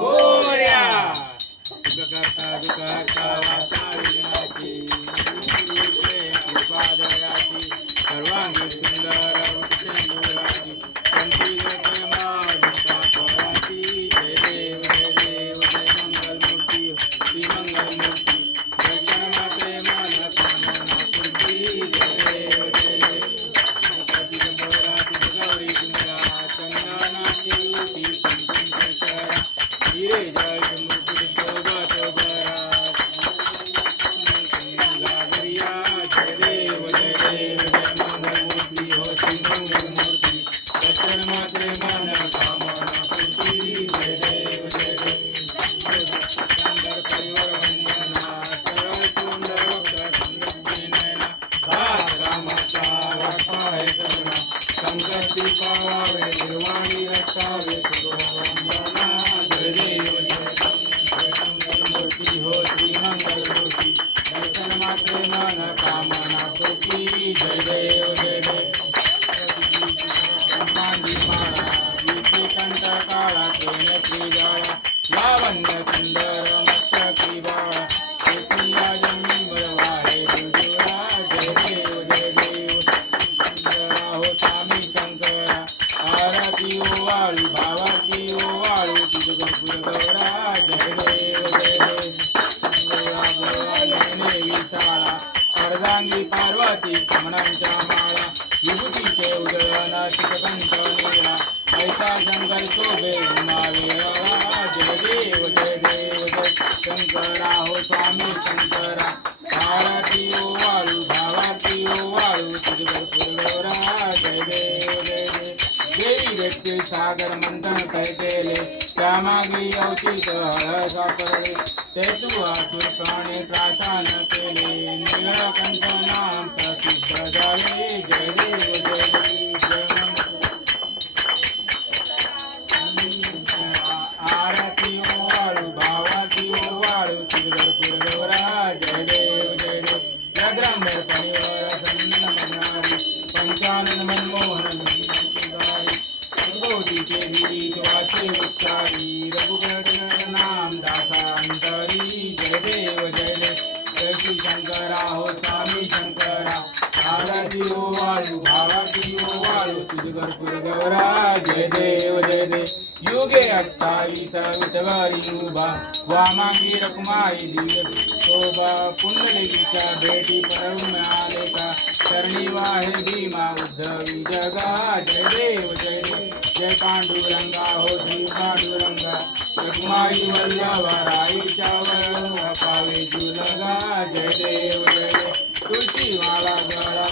मोरया सुखकर्ता दुःखहर्ता वार्ता विघ्नाची कृपादयाची सर्वांगी सुंदर वृक्षेंदुराची कंठी प्रेमा पराची जय देव जय मंगलमूर्ती श्री मंगलमूर्ती दर्शन मात्रे मन कामना पूर्ती जय देव जय गौरी गंगा चंदनाची युती कुंकुम हिरे जय मूर्ती शोभत बरा गागरिया जय देव जय मंगलमूर्ती हो श्री मंगलमूर्ती दर्शन मात्रे मन कामना पूर्ती जय देव सुंदर परिवार वंदना सरळ सुंदर वक्र नयना दास रामाचा वाटाय सगळा संकटी पावावे निर्वाणी रक्षावे वंदना जय देव मंगलमूर्ती हो श्री मंगलमूर्ती दर्शन मात्रे मन कामना पूर्ती जय देव ब्रह्मांडी माळा विषे कंठ काळा केनेत्री जाळा लावण्य सुंदर मस्तकी बाळा एकूया जमी बळवाहे दुजुळा जय देव सुंदरा हो स्वामी शंकरा आरती ओवाळू भावाची ओवाळू तुझ गौरा जय देव नयने विशाळा अर्धांगी पार्वती समणांच्या माळा विभूतीचे उदळण शिखकंठ नीळा ऐसा शंकर शोभे उमावेळा जय देव शंकरा हो स्वामी शंकरा आरती ओवाळू भावाती ओवाळू तुझ गौरा जय देव देवी व्यक्ती सागर मंथन कैकेले त्यामागे अवचित हळ सापडले ते तू आतुर प्राणे त्रासान केले नीलकंठ नाम प्रसिद्ध झाले जय देव आरती ओवाळू भावाती ओवाळू तुझ गौरा जय देव जगदंबर परिवार सन्न मनारी पंचानन मनमोहन भगवतीचे गीत वाचे उच्चारी रघुपति नाम दासांतरी जय देव जय श्री शंकरा हो स्वामी शंकरा आरती ओवाळू भावाती ओवाळू तुझ गौरा जय देव युगे 28 विठवारी उभा वामांगी रखुमाई दिव्य शोभा पुंडलिकीच्या भेटी परम मिळाले का चरणी वाहे भीमा उद्धवी जगा जय देव जय पांडुरंगा हो श्री पांडुरंगा रखुमाई वल्लभा राईच्या वरवा पावे जुलगा जय देव तुळशी माला गळा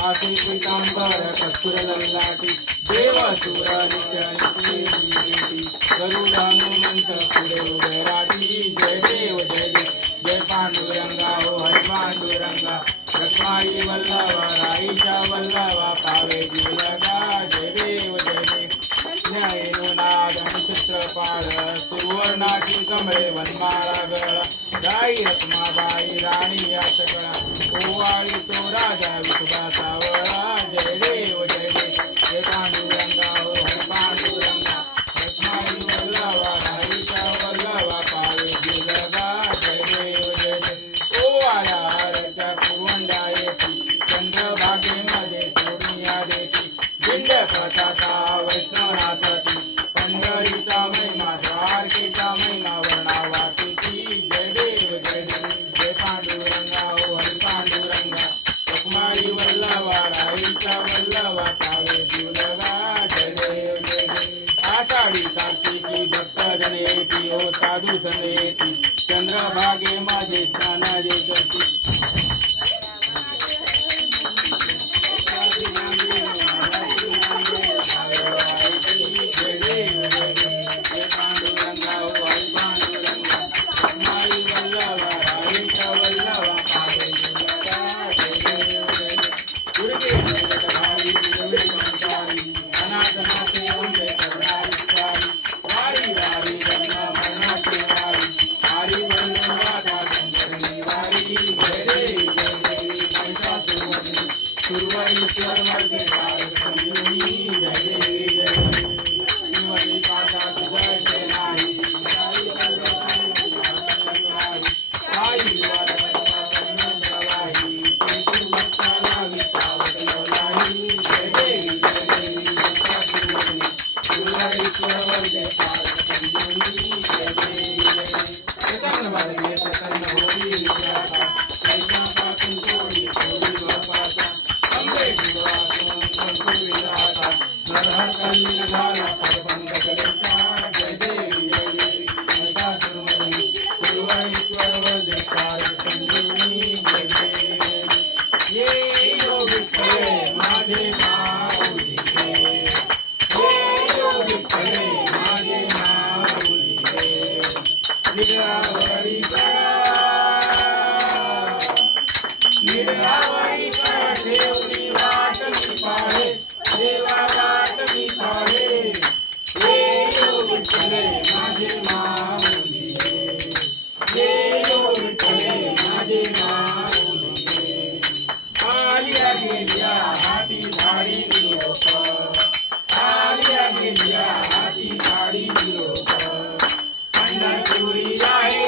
काशी पीतांबर कस्तुर ललाटी देव सुर नित्य गरुड हनुमंत पुढे उभे राठी जय देव जय पांडुरंगा हो हरि पांडुरंगा रखमाई वल्लभा राईच्या वल्लभा पावे जुलगा जय देव नाद नक्षत्रपाळ सुवर्णाची कमळे वनमाळा गळा गाई रखमाबाई राणी यात कळा ओवाळी तो राजा विठोबा सावळा जय देव जय पांडुरंगा हो हरि पांडुरंगा रखमाई वल्लभा राईच्या वल्लभा पावे जुलगा जय देव ओवाळा हरच्या कुरवंडा येती चंद्रभागेमध्ये सोनिया देती दिंड पथाचा वैष्णवनाथाची पंढरीचा महिमा द्वारकेचा महिमा वर्णावाती जय देव जय पांडुरंगा हो हरि पांडुरंगा रखमाई वल्लभा राईच्या वल्लभा पावे जुलगा जय देव आषाढी कार्तिकी भक्तजन येती हो साधू संग येती चंद्रभागेमध्ये स्नान करती Hare ईश्वर वंदे पार्वती संजीवनी जय देवी जय देवी प्रसन्न भारतीय प्रसन्न होती विद्याता वैष्णवापासून कोडी कोडी बापाचा अंबे गुरुवासून संकुल विधाता नरहर कल्लीन झाला परबंध कलेचा जय देवी महिषासुरमर्दिनी गुरुवा ईश्वर वंदे पार्वती संजीवनी जय देवी ये योग विठ्ठले माझे माऊली रे ये योग विठ्ठले माझे माऊली रे निरावरी निरावरी देवनी वाट मी पाहे देवा वाट मी पाहे ये योग विठ्ठले माझे माऊली रे ये योग विठ्ठले माझे माऊली रे आलिया गेलिया हाती झाडी निरोप आलिया गेलिया हाती झाडी निरोप पंढरपुरी आहे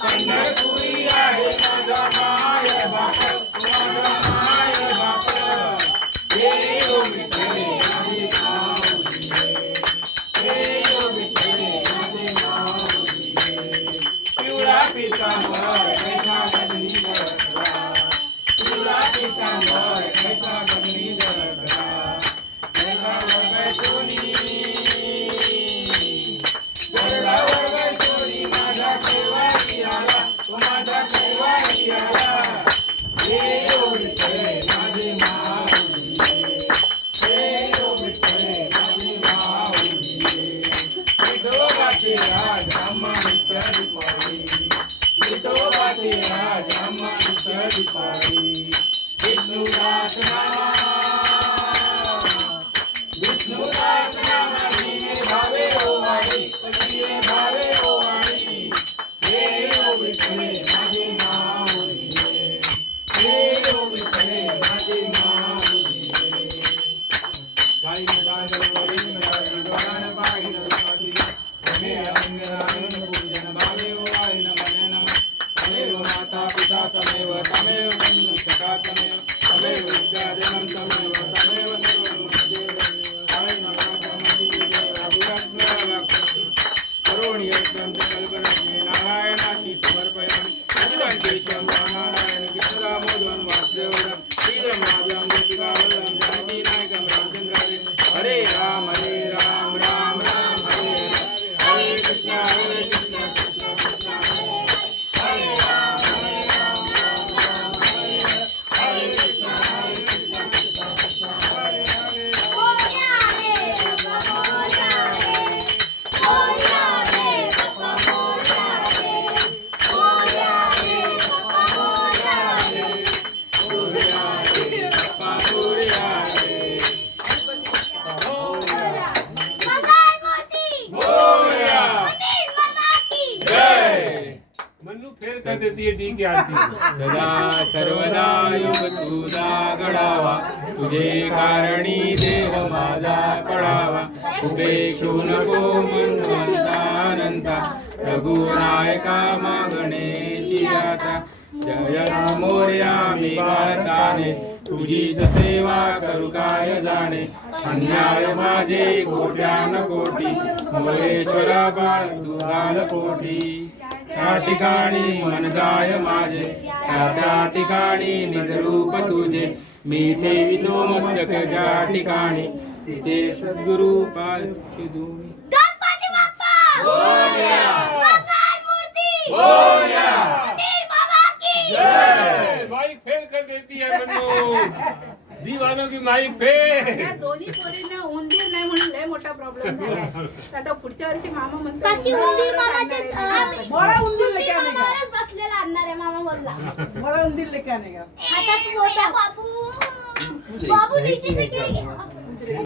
पंढरपुरी आहे माझा माय बाप माझा माय बाप ये योग विठ्ठले माझे माऊली रे ये योग विठ्ठले माझे माऊली रे पिवळा पितांबर कैसा गगनी जळकला पिवळा पितांबर कैसा गगनी जळकला जगा वरगाय सोनी जगा वरगाय सोनी माझा केवारी आला तो माझा केवारी आला ये योग विठ्ठले माझे माऊली रे ये योग विठ्ठले माझे माऊली रे विठोबाचे राज आम्हा नित्य दीपावली विठोबाचे राज आम्हा नित्य दीपावली विष्णुदास नामा विष्णुदास नामा नीने भावे ओ वाणी नीने भावे ओ वाणी हे योग विठ्ठले माझे माऊली रे हे योग विठ्ठले माझे माऊली रे गाई मैदान वरी मैदान पाहिल पाटी मे अंगरान पूजन भावे ओ आईन मने नम तमेव माता पिता तमेव तमेव बन्धु सखा तमेव तमेव विद्याधरं तमेव तमेव सर्वं मदेव आईन माता देव अभिरत्न करोणीयं च कल्परत्ने नारायणाशी समर्पयामि अजितांकेशं नारायण कृष्णदामोदरं वासुदेवं श्रीधरं माधवं गोपिकावल्लभं जानकीनायकं रामचन्द्रारि हरे राम राम राम हरे राम हरे कृष्ण कृष्ण कृष्ण हरे राम राम राम हरे हरे कृष्ण कृष्ण कृष्ण हरे हरे मोरया रे बाबा मोरया रे मोरया रे बाबा मोरया रे मोरया रे बाबा मोरया रे मोरया रे बाबा मोरया रे मंगल मूर्ति मोरया मंदिर बाबा की जय मन्नू फेर कर देती है डी की आरती सदा सर्वदा योग तुझा घडावा तुझे कारणी देव माझा पडावा उपेक्षू नको मनवंता रघुनायका मागणेची गाथा जय राम मोरया मी गाताने तुझीच सेवा करू काय जाणे अन्याय माझे कोट्यान कोटी मोरेश्वरा बाळ तू घाल पोटी त्या ठिकाणी मन जाय माझे त्या ठिकाणी निज रूप तुझे मी ठेवितो मस्तक ज्या ठिकाणी तिथे सद्गुरु पालखी धुनी गणपती बाप्पा मोरया मंगल मूर्ति मोरया मंदिर बाबा की जय माइक फेल कर देती है मन्नू दीवानों की माइक फेल या दोन्ही पोरींना उंदीर नाही म्हणून लय मोठा प्रॉब्लेम झालाय. आता पुढच्या वर्षी मामा म्हणतो बाकी उंदीर मामाचे बड़ा उंदीर लेके उंदीर आने का मामावरच बसलेला आणणार आहे मामा बोलला बड़ा उंदीर लेके आने का हातात होता बाबू बाबू नीचे से गिर गया